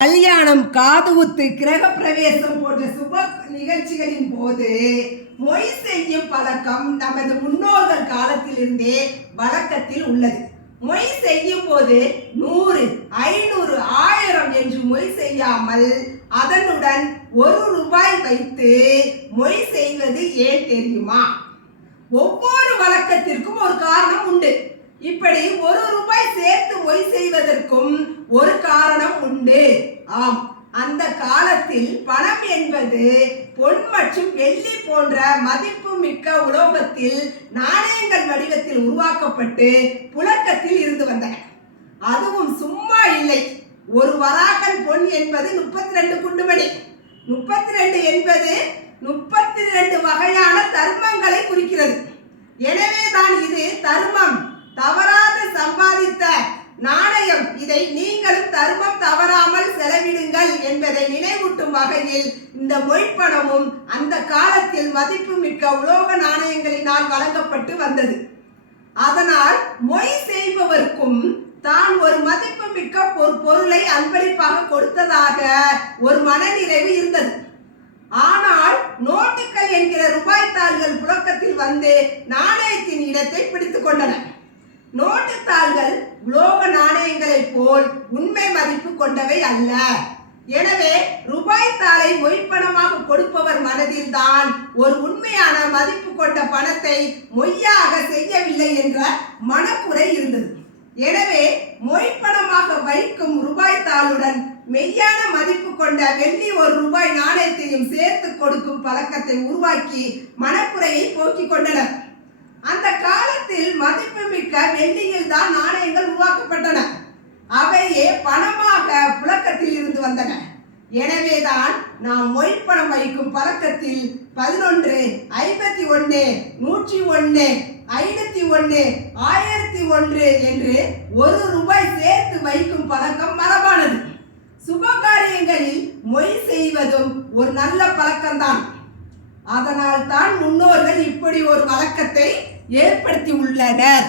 கல்யாணம், காதுகுத்து, கிரக பிரவேசம் போன்ற சுப நிகழ்ச்சிகளின் போது மொய் செய்யும் பழக்கம் நமது முன்னோர்கள் காலத்திலிருந்தே வழக்கத்தில் உள்ளது. மொய் செய்யும் போது 100, 500, 1000 என்று மொய் செய்யாமல் அதனுடன் ₹1 வைத்து மொய் செய்வது ஏன் தெரியுமா? ஒவ்வொரு வழக்கத்திற்கும் ஒரு காரணம் உண்டு. இப்படி ₹1 சேர்த்து மொய் செய்வதற்கும் ஒரு காரணம் உண்டு. ஆம், அந்த காலத்தில் பணம் என்பது பொன் மற்றும் வெள்ளி போன்ற மதிப்பு மிக்க உலோகத்தில் நாணயங்கள் வடிவத்தில் உருவாக்கப்பட்டு புழக்கத்தில் இருந்து வந்தன. அதுவும் சும்மா இல்லை. ஒரு வராகன் பொன் என்பது 32 குண்டுமணி. 32 என்பது 32 வகையான தர்மங்களை குறிக்கிறது. எனவேதான் இது தர்மம் தவறாத சம்பாதித்த நாணயம். இதை நீங்களும் தர்மம் தவறாமல் செலவிடுங்கள் என்பதை நினைவூட்டும் வகையில் இந்த மொய்ப்பணமும் அந்த காலத்தில் மதிப்பு மிக்க உலோக நாணயங்களினால் வழங்கப்பட்டு வந்தது. அதனால் மொய் செய்பவர்க்கும் தான் ஒரு மதிப்பு மிக்க பொருளை அன்பளிப்பாக கொடுத்ததாக ஒரு மனநிறைவு இருந்தது. ஆனால் நோட்டுகள் என்கிற ரூபாய் தாள்கள் புழக்கத்தில் வந்து நாணயத்தின் இடத்தை பிடித்துக் கொண்டன. நோட்டு தாள்கள் உலோக நாணயங்களை போல் உண்மை மதிப்பு கொண்டவை அல்ல. எனவே ரூபாய் தாளை மொய்ப்பணமாக கொடுப்பவர் மனதில் தான் ஒரு உண்மையான மதிப்பு கொண்ட பணத்தை மொய்யாக செய்யவில்லை என்ற மனக்குறை இருந்தது. எனவே மொய்ப்பணமாக வைக்கும் ரூபாய் தாளுடன் மெய்யான மதிப்பு கொண்ட வெள்ளி ₹1 நாணயத்தையும் சேர்த்து கொடுக்கும் பழக்கத்தை உருவாக்கி மனக்குறையை போக்கிக் கொண்டனர். அந்த காலத்தில் மதிப்புமிக்க வெள்ளியில் தான் நாணயங்கள் உருவாக்கப்பட்டன. அவையே பணமாக புழக்கத்தில் இருந்து வந்தன. எனவேதான் நாம் மொய்ப்பணம் வைக்கும் பழக்கத்தில் 11, 51, 101, 501, 1001 என்று ₹1 சேர்த்து வைக்கும் பழக்கம் மரபானது. சுபகாரியங்களில் மொய் செய்வதும் ஒரு நல்ல பழக்கம்தான். அதனால் தான் முன்னோர்கள் இப்படி ஒரு வழக்கத்தை ஏற்படுத்தி உள்ளனர்.